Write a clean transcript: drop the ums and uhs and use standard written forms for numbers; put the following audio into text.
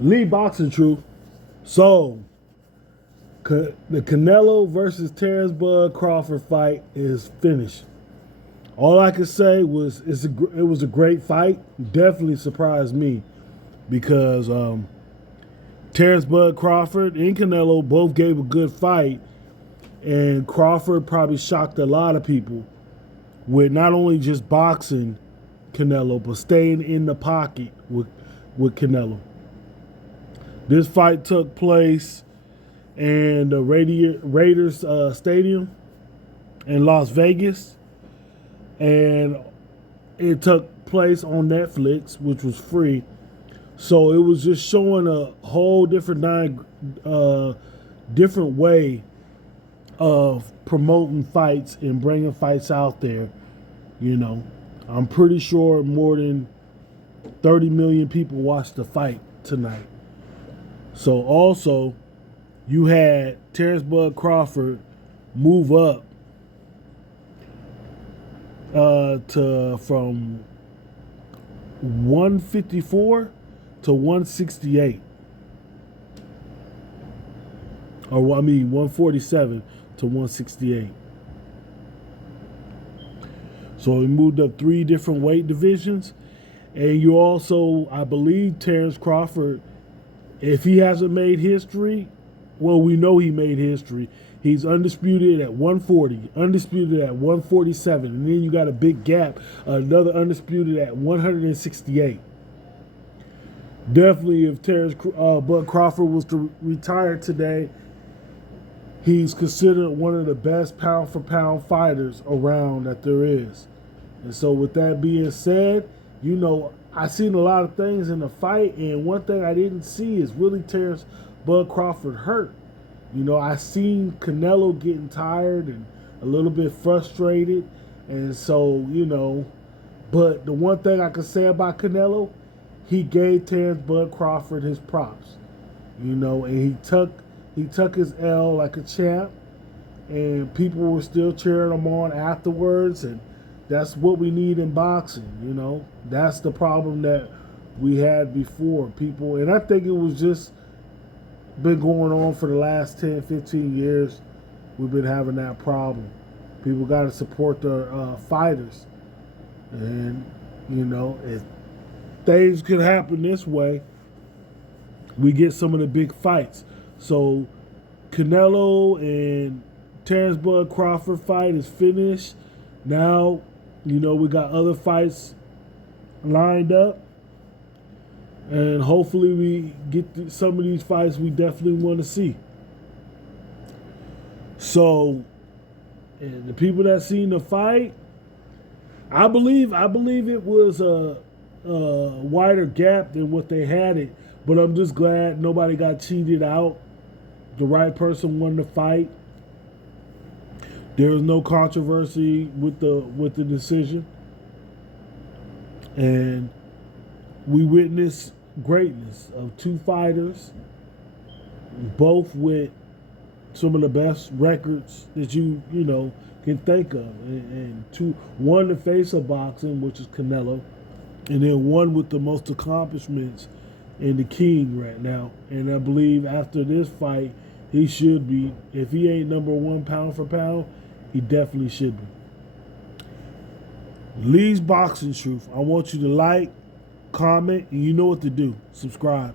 Lee Boxing Truth. So, the Canelo versus Terrence Bud Crawford fight is finished. All I could say was it was a great fight. Definitely surprised me because Terrence Bud Crawford and Canelo both gave a good fight, and Crawford probably shocked a lot of people with not only just boxing Canelo but staying in the pocket with Canelo. This fight took place in the Raiders Stadium in Las Vegas, and it took place on Netflix, which was free. So it was just showing a whole different different way of promoting fights and bringing fights out there. You know, I'm pretty sure more than 30 million people watched the fight tonight. So also, you had Terrence Bud Crawford move up from 154 to 168, or 147 to 168. So he moved up 3 different weight divisions, and you also, I believe, Terrence Crawford, if he hasn't made history, well, we know he made history. He's undisputed at 140, undisputed at 147, and then you got a big gap, another undisputed at 168. Definitely, if Terrence Bud Crawford was to retire today, he's considered one of the best pound-for-pound fighters around that there is. And so with that being said, you know, I seen a lot of things in the fight, and one thing I didn't see is really Terrence Bud Crawford hurt. You know, I seen Canelo getting tired and a little bit frustrated, and so, you know, but the one thing I can say about Canelo, he gave Terrence Bud Crawford his props. You know, and he took his L like a champ, and people were still cheering him on afterwards, and that's what we need in boxing, you know. That's the problem that we had before. People, and I think it was just been going on for the last 10, 15 years. We've been having that problem. People got to support their fighters. And, you know, if things could happen this way, we get some of the big fights. So, Canelo and Terrence Bud Crawford fight is finished. Now, you know, we got other fights lined up. And hopefully we get some of these fights we definitely want to see. So, and the people that seen the fight, I believe it was a wider gap than what they had it. But I'm just glad nobody got cheated out. The right person won the fight. There was no controversy with the decision, and we witnessed greatness of 2 fighters, both with some of the best records that you know can think of, and one the face of boxing, which is Canelo, and then one with the most accomplishments in the king right now. And I believe after this fight, he should be, if he ain't number 1 pound for pound, he definitely should be. Lee's Boxing Truth. I want you to like, comment, and you know what to do. Subscribe.